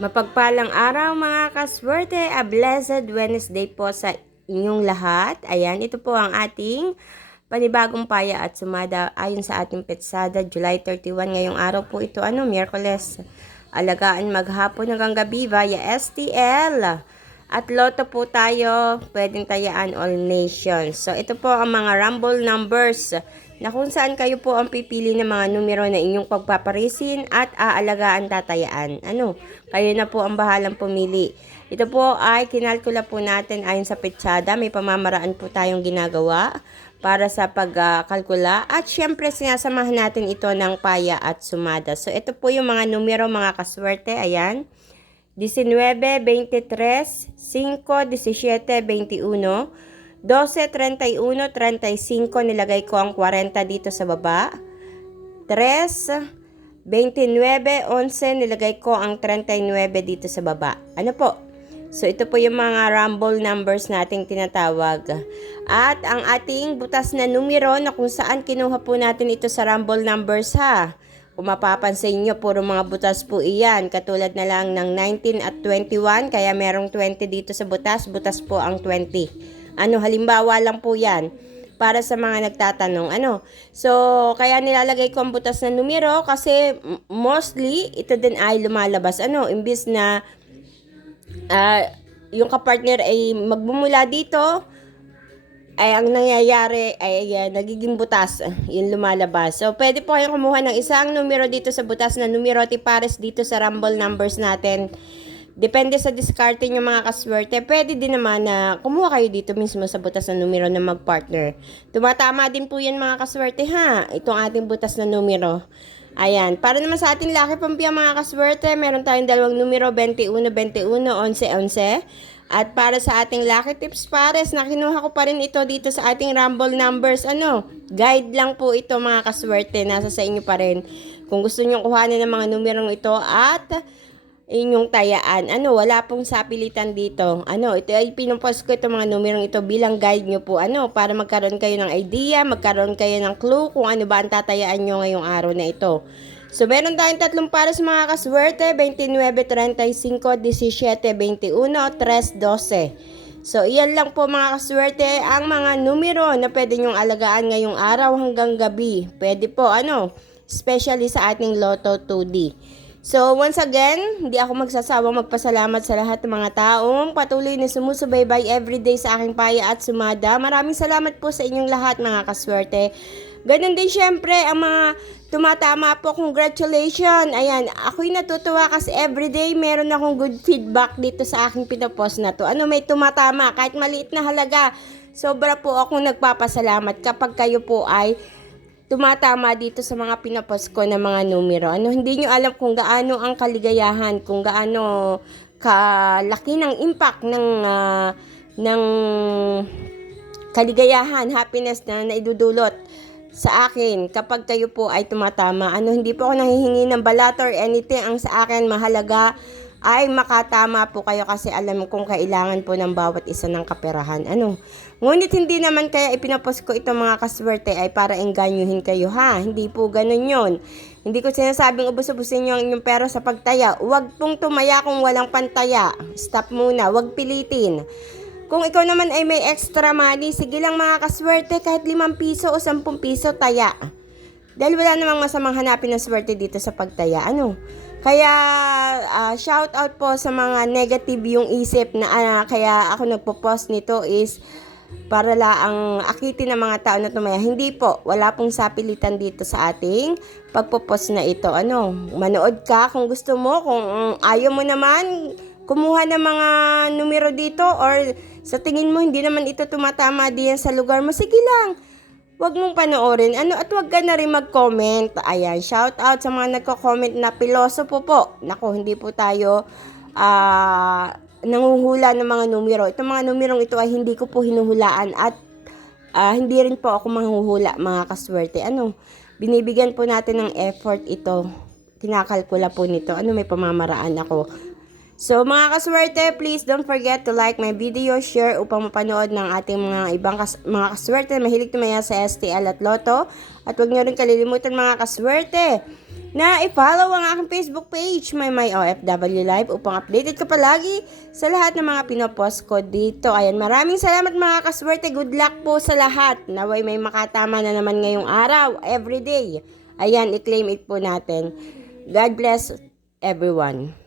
Mapagpalang araw mga kaswerte, a blessed Wednesday po sa inyong lahat. Ayan, ito po ang ating panibagong paya at sumada ayon sa ating petsada, July 31. Ngayong araw po ito, Miyerkules. Alagaan maghapon hanggang gabi via STL. At loto po tayo, pwedeng tayaan all nations. So, ito po ang mga rumble numbers na kung saan kayo po ang pipili ng mga numero na inyong pagpaparisin at aalagaan tatayaan. Kayo na po ang bahalang pumili. Ito po ay kinalkula po natin ayon sa petsada. May pamamaraan po tayong ginagawa para sa pagkalkula. At syempre, sinasamahan natin ito ng paya at sumada. So, ito po yung mga numero mga kaswerte. Ayan. 19, 23, 5, 17, 21, 12, 31, 35, nilagay ko ang 40 dito sa baba. 3, 29, 11, nilagay ko ang 39 dito sa baba. Ano po? So, ito po yung mga rumble numbers nating tinatawag. At ang ating butas na numero na kung saan kinuha po natin ito sa rumble numbers ha. Kung mapapansin nyo, puro mga butas po iyan. Katulad na lang ng 19 at 21. Kaya merong 20 dito sa butas. Butas po ang 20. Halimbawa lang po yan. Para sa mga nagtatanong. So, kaya nilalagay ko ang butas na numero. Kasi mostly, ito din ay lumalabas. Imbis na yung kapartner ay magmumula dito, ay ang nangyayari ay nagiging butas yung lumalabas. So, pwede po kayong kumuha ng isang numero dito sa butas na numero pares dito sa rumble numbers natin. Depende sa diskarte nyo mga kaswerte. Pwede din naman na kumuha kayo dito mismo sa butas na numero na magpartner. Tumatama din po yan mga kaswerte ha. Itong ating butas na numero. Ayan. Para naman sa ating lucky pampia mga kaswerte, meron tayong dalawang numero 21, 21, 11, 11. At para sa ating lucky tips pares, na kinuha ko pa rin ito dito sa ating rumble numbers. Guide lang po ito mga kaswerte. Nasa sa inyo pa rin. Kung gusto nyo kuhanin ng mga numerong ito at inyong tayaan. Wala pong sapilitan dito. Ito ay pinupost ko itong mga numerong ito bilang guide nyo po. Para magkaroon kayo ng idea, magkaroon kayo ng clue kung ano ba ang tatayaan nyo ngayong araw na ito. So, meron tayong tatlong pares mga kaswerte, 29, 35, 17, 21, 3, 12. So, iyan lang po mga kaswerte ang mga numero na pwede nyong alagaan ngayong araw hanggang gabi. Pwede po, especially sa ating Lotto 2D. So, once again, hindi ako magsasawang magpasalamat sa lahat ng mga taong patuloy na sumusubaybay everyday sa aking paya at sumada. Maraming salamat po sa inyong lahat mga kaswerte. Ganun din syempre ang mga tumatama po, congratulations. Ayan, ako'y natutuwa kasi everyday meron akong good feedback dito sa aking pinapost na to. May tumatama kahit maliit na halaga. Sobra po akong nagpapasalamat kapag kayo po ay tumatama dito sa mga pinapost ko na mga numero. Hindi nyo alam kung gaano ang kaligayahan, kung gaano kalaki ng impact ng kaligayahan, happiness na naidudulot sa akin kapag kayo po ay tumatama. Hindi po ako nanghihingi ng balat or anything. Ang sa akin mahalaga ay makatama po kayo kasi alam kong kailangan po ng bawat isa ng kaperahan. Ngunit hindi naman kaya ipinapost ko itong mga kaswerte ay para enganyuhin kayo ha. Hindi po ganun yon. Hindi ko sinasabing ubus-ubusin nyo ang inyong pera sa pagtaya. Huwag pong tumaya kung walang pantaya. Stop muna. Huwag pilitin. Kung ikaw naman ay may extra money, sige lang mga kaswerte, kahit 5 piso o 10 piso, taya. Dahil wala namang masamang hanapin ng swerte dito sa pagtaya. Kaya, shout out po sa mga negative yung isip na kaya ako nagpo-post nito is para laang akitin ng mga tao na tumaya. Hindi po, wala pong sapilitan dito sa ating pagpo-post na ito. Manood ka kung gusto mo, kung ayaw mo naman, kumuha ng mga numero dito or sa tingin mo hindi naman ito tumatama diyan sa lugar mo, sige lang. Huwag mong panoorin. At huwag ka na rin mag-comment. Ayan, shout out sa mga nagko-comment na pilosopo po. Naku, hindi po tayo nanguhula ng mga numero. Itong mga numerong ito ay hindi ko po hinuhulaan at hindi rin po ako manghuhula mga kaswerte. Binibigyan po natin ng effort ito. Kinakalkula po nito. May pamamaraan ako. So mga kaswerte, please don't forget to like my video, share upang mapanood ng ating mga ibang mga kaswerte na mahilig tumaya sa STL at Lotto. At huwag nyo rin kalilimutan mga kaswerte na i-follow ang aking Facebook page, My OFW Live, upang updated ka palagi sa lahat ng mga pinopost ko dito. Ayan, maraming salamat mga kaswerte. Good luck po sa lahat. Naway may makatama na naman ngayong araw, everyday. Ayan, i-claim it po natin. God bless everyone.